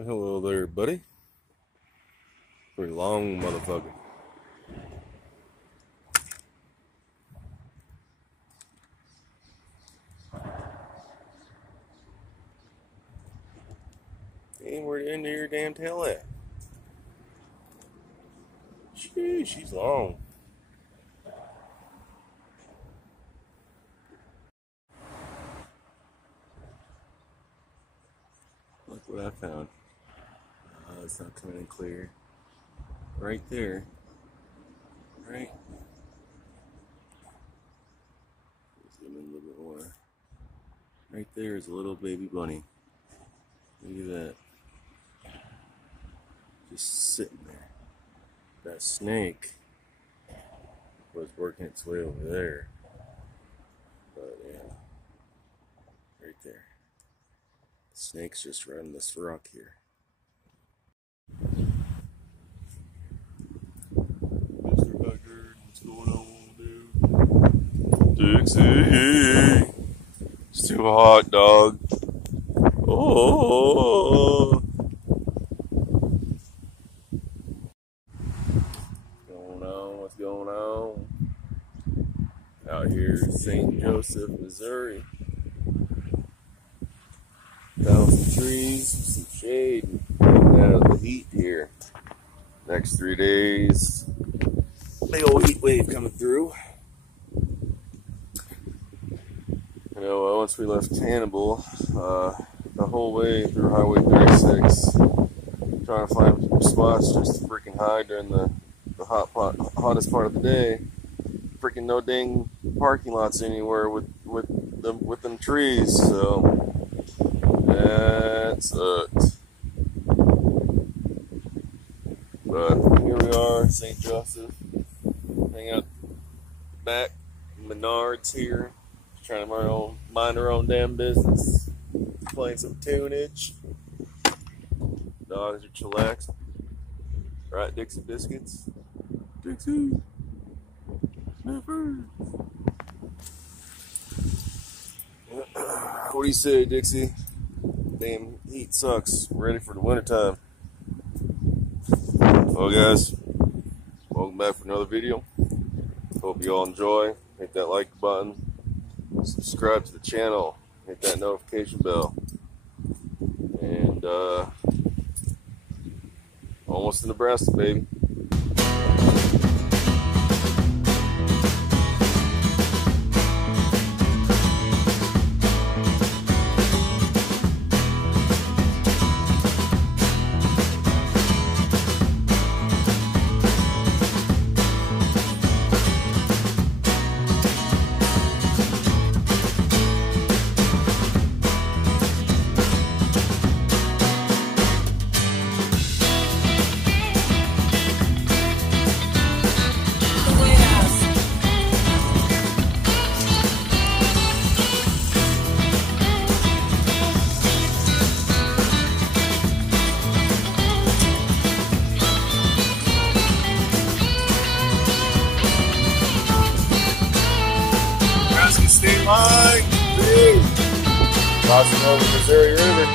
Well, hello there, buddy. Pretty long motherfucker. Damn, where the end of your damn tail at? Sheesh, she's long. Look what I found. It's not coming in clear. Right there. Right. Zoom in a little bit more. Right there is a little baby bunny. Look at that. Just sitting there. That snake was working its way over there. But yeah. Right there. The snake's just running this rock here. Mr. Buggard, what's going on, dude? Dixie! It's too hot, dog. Oh! What's going on? Out here in St. Joseph, Missouri. Found some trees, some shade, and out of the heat here. Next 3 days, big old heat wave coming through. You know, once we left Hannibal, the whole way through Highway 36, trying to find spots just to freaking hide during the hottest part of the day. Freaking no dang parking lots anywhere with them trees, so that sucks. But here we are, St. Joseph. Hang out back, Menards here, just trying to mind our own damn business. Playing some tunage. Dogs are chillaxed. Right, Dixie biscuits. Dixie. Never. What do you say, Dixie? Damn heat sucks. We're ready for the wintertime. Well, guys, welcome back for another video. Hope you all enjoy. Hit that like button. Subscribe to the channel. Hit that notification bell. And almost to Nebraska, baby. State line, crossing over the Missouri River.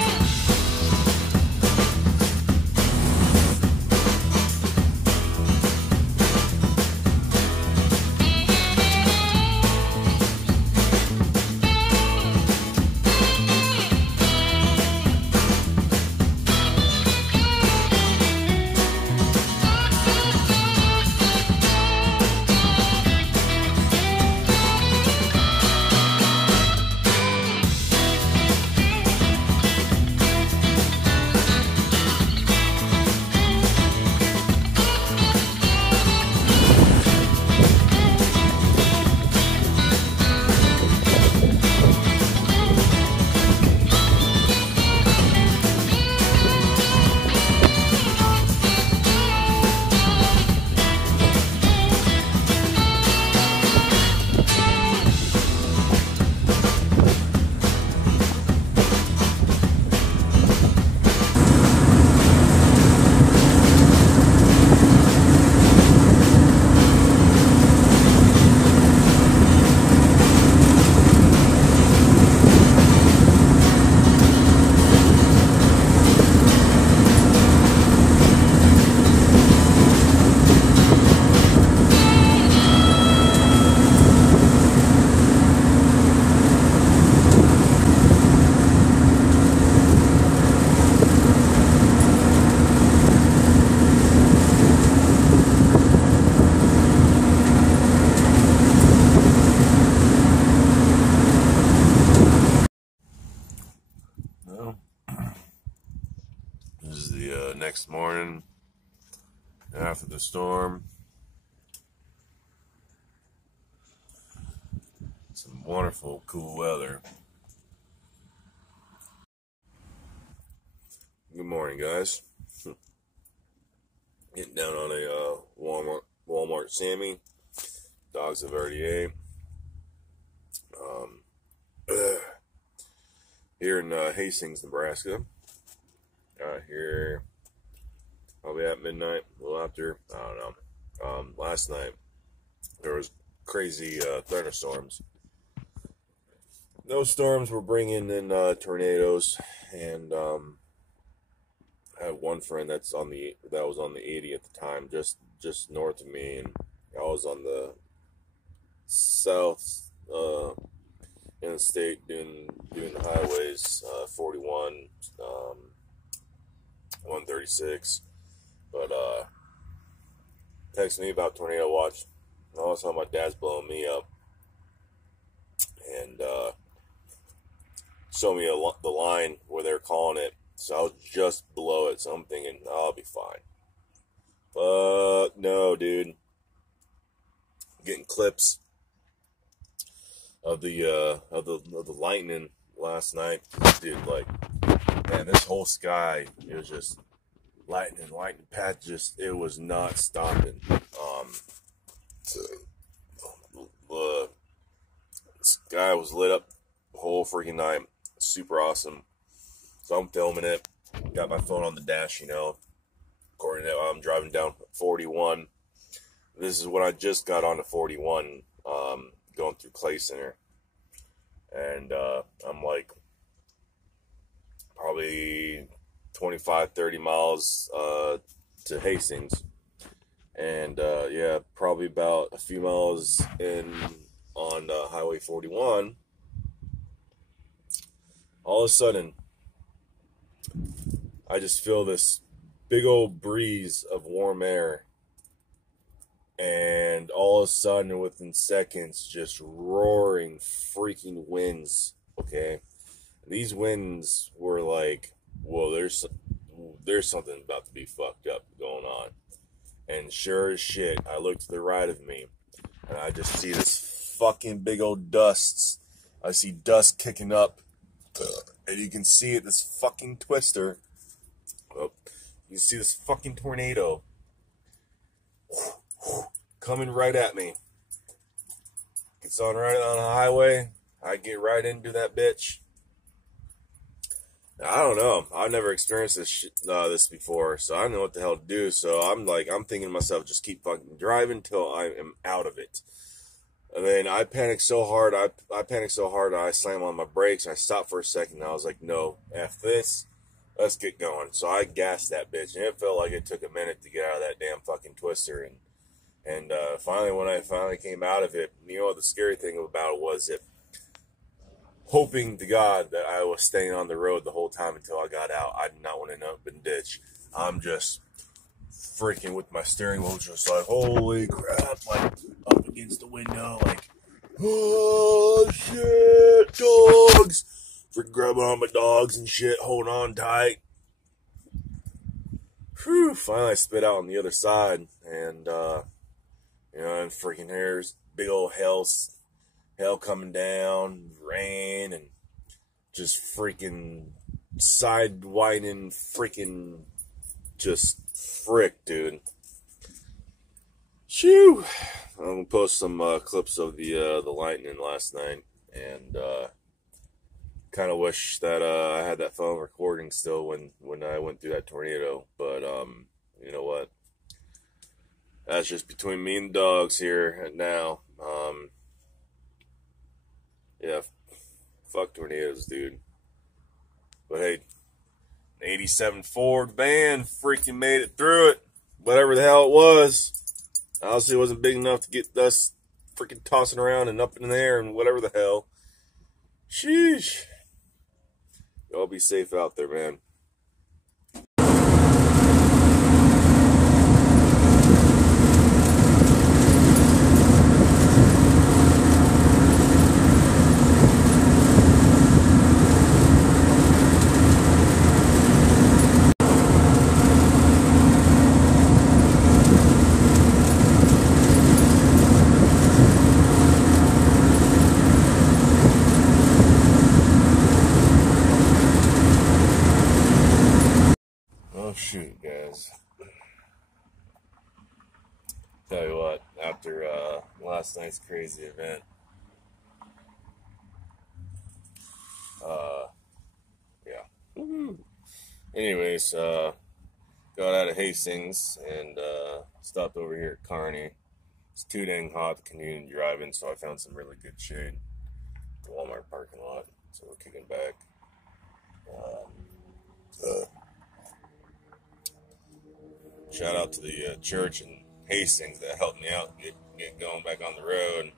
Well, this is the next morning after the storm. Some wonderful, cool weather. Good morning, guys. Getting down on a Walmart Sammy. Dogs have already ate. Here in Hastings, Nebraska. Here, probably at midnight, a little after. I don't know. Last night there was crazy thunderstorms. Those storms were bringing in tornadoes, and I had one friend that was on the 80 at the time, just north of me, and I was on the south in the state doing the highways, 41, 136, but texted me about tornado watch. And all of a sudden, my dad's blowing me up, and showed me the line where they're calling it. So I was just below it, so I'm thinking, I'll be fine. But no, dude. Getting clips of the lightning last night, dude. Like, man, this whole sky, it was just lightning patch. It was not stopping. The sky was lit up the whole freaking night. Super awesome. So I'm filming it. Got my phone on the dash, According to I'm driving down 41. This is when I just got onto 41, going through Clay Center. And I'm like probably 25, 30 miles to Hastings. And yeah, probably about a few miles in on Highway 41. All of a sudden, I just feel this big old breeze of warm air, and all of a sudden, within seconds, just roaring freaking winds. Okay, these winds were like, whoa, there's something about to be fucked up going on. And sure as shit, I look to the right of me, and I just see this fucking big old dusts. I see dust kicking up, and you can see it, this fucking twister. Oh, you see this fucking tornado coming right at me. It's on right on the highway. I get right into that bitch. Now, I don't know. I've never experienced this before, so I don't know what the hell to do. So I'm thinking to myself, just keep fucking driving till I am out of it. And then I panicked so hard. I slammed on my brakes. I stopped for a second. And I was like, no, F this. Let's get going. So I gassed that bitch, and it felt like it took a minute to get out of that damn fucking twister. And finally, when I finally came out of it, what the scary thing about it was that, hoping to God that I was staying on the road the whole time until I got out. I did not want to end up in a ditch. I'm just freaking with my steering wheel, just like, holy crap, like up against the window, like, oh shit, dogs. Freaking grabbing on my dogs and shit, holding on tight. Whew, finally I spit out on the other side, and and freaking here's big old hell coming down, rain, and just freaking sidewinding, freaking just frick, dude. Shoo! I'm gonna post some clips of the lightning last night, and kind of wish that I had that phone recording still when I went through that tornado, but you know what? That's just between me and the dogs here now. Yeah, fuck tornadoes, dude. But hey, an 87 Ford van freaking made it through it. Whatever the hell it was. Obviously, it wasn't big enough to get us freaking tossing around and up in the air and whatever the hell. Sheesh. Y'all be safe out there, man. shoot, guys. Tell you what, after last night's crazy event, yeah. Woo-hoo. Anyways, got out of Hastings and stopped over here at Kearney. It's too dang hot to continue driving, so I found some really good shade in the Walmart parking lot. So we're kicking back. Shout out to the church in Hastings that helped me out get going back on the road.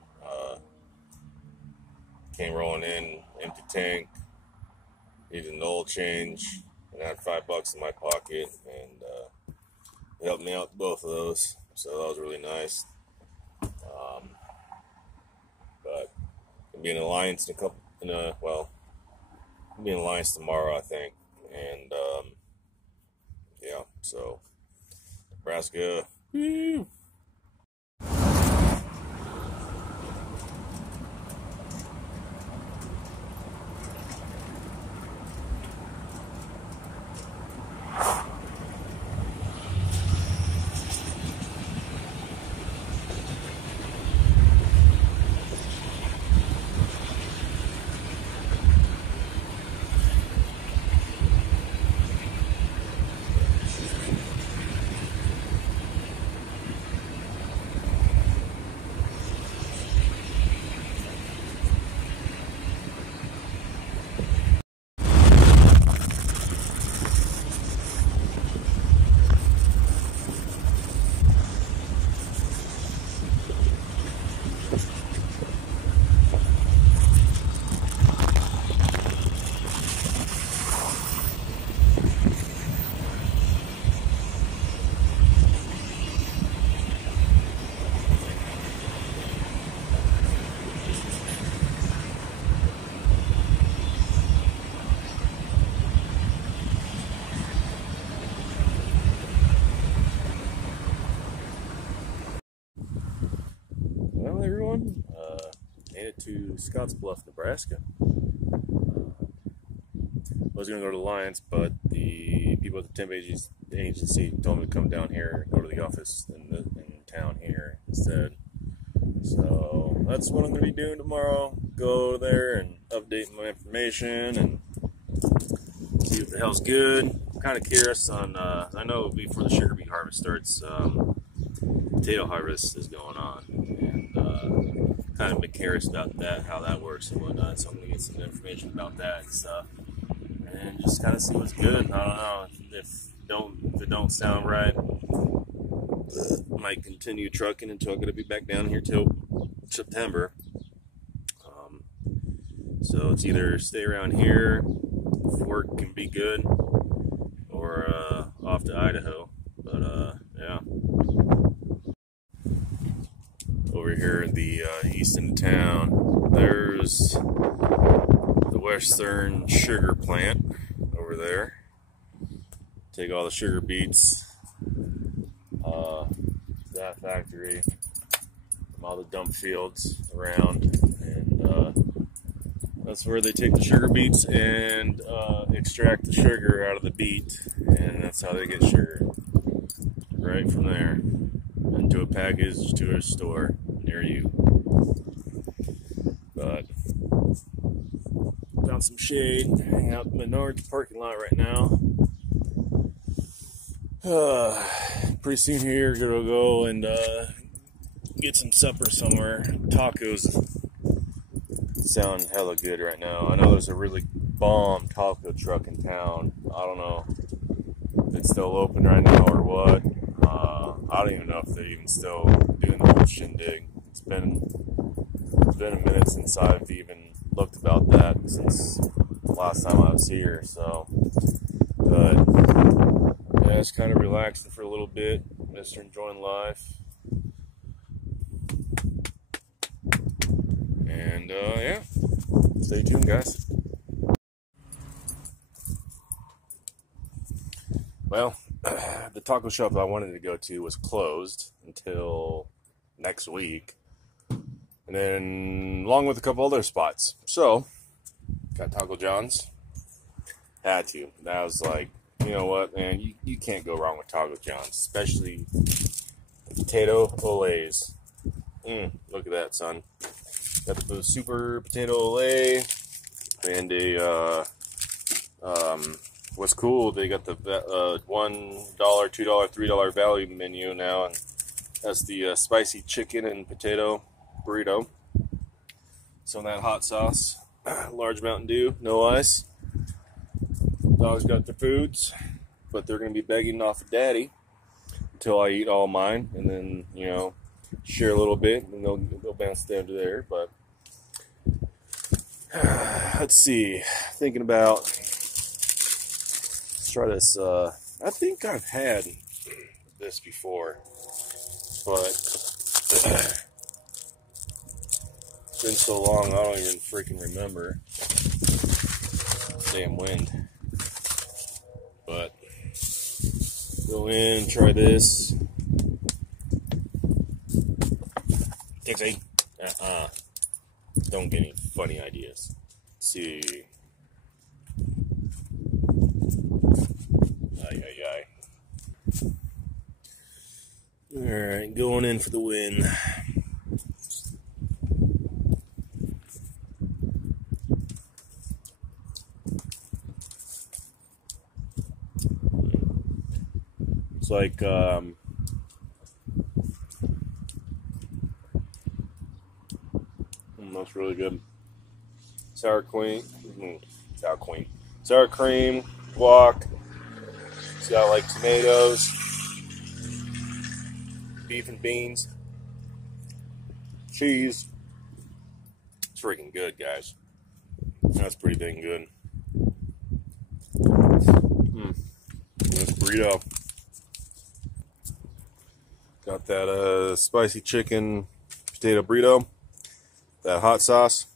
Came rolling in, empty tank, needed an oil change, and I had $5 in my pocket, and they helped me out both of those, so that was really nice. But I'll be in Alliance I'll be in Alliance tomorrow, I think, and yeah, so Nebraska. Woo! Well, everyone, made it to Scottsbluff, Nebraska. I was going to go to Alliance, but the people at the temp agency told me to come down here and go to the office in town here instead. So that's what I'm going to be doing tomorrow. Go there and update my information and see what the hell's good. I'm kind of curious on, I know before the sugar beet harvest starts, potato harvest is going on, and kind of been curious about that, how that works and whatnot, so I'm going to get some information about that and stuff, and just kind of see what's good. I don't know, if it don't sound right, might continue trucking until I'm going to be back down here till September. So it's either stay around here if work can be good, or off to Idaho. But yeah, over here in the east end of town, there's the Western Sugar Plant over there. Take all the sugar beets, that factory, from all the dump fields around, and that's where they take the sugar beets and extract the sugar out of the beet, and that's how they get sugar. Right from there, into a package to a store near you. But found some shade, hanging out in Menards parking lot right now. Pretty soon here, gonna go and get some supper somewhere. Tacos sound hella good right now. I know there's a really bomb taco truck in town. I don't know if it's still open right now or what. I don't even know if they're even still doing the whole shindig. It's been a minute since I've even looked about that, since the last time I was here. So, but yeah, just kind of relaxing for a little bit, just enjoying life. And yeah, stay tuned, guys. Well, the taco shop I wanted to go to was closed until next week, and then along with a couple other spots. So got Taco John's. Had to. That was like You know what, man? You can't go wrong with Taco John's, especially potato olays. Look at that, son. Got the super potato olay, and a what's cool, they got the $1, $2, $3 value menu now, and that's the spicy chicken and potato burrito. Some of that hot sauce, large Mountain Dew, no ice. Dogs got their foods, but they're going to be begging off of Daddy until I eat all mine, and then, you know, share a little bit, and they'll bounce down to there. But let's see, thinking about, let's try this. I think I've had this before, but it's been so long I don't even freaking remember. Damn wind. But go in, try this. Dixie. Don't get any funny ideas. Let's see. Ay. Alright, going in for the win. It's like, that's really good. Sour cream, guac. It's got like tomatoes, beef and beans, cheese. It's freaking good, guys. That's pretty dang good. This burrito. Got that spicy chicken potato burrito. That hot sauce.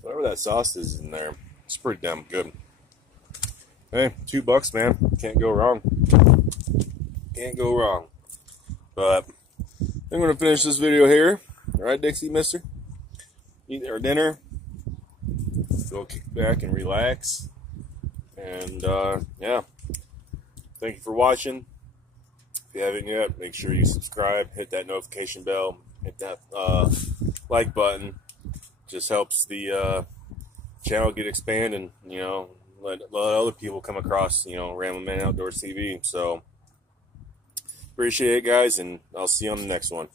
Whatever that sauce is in there, it's pretty damn good. Hey, $2, man. Can't go wrong. Can't go wrong. But I'm going to finish this video here. All right, Dixie, mister? Eat our dinner. Go kick back and relax. And, yeah. Thank you for watching. If you haven't yet, make sure you subscribe. Hit that notification bell. Hit that like button. Just helps the channel get expanded, and, you know, let other people come across, you know, Rambling Man Outdoors TV. So, appreciate it, guys, and I'll see you on the next one.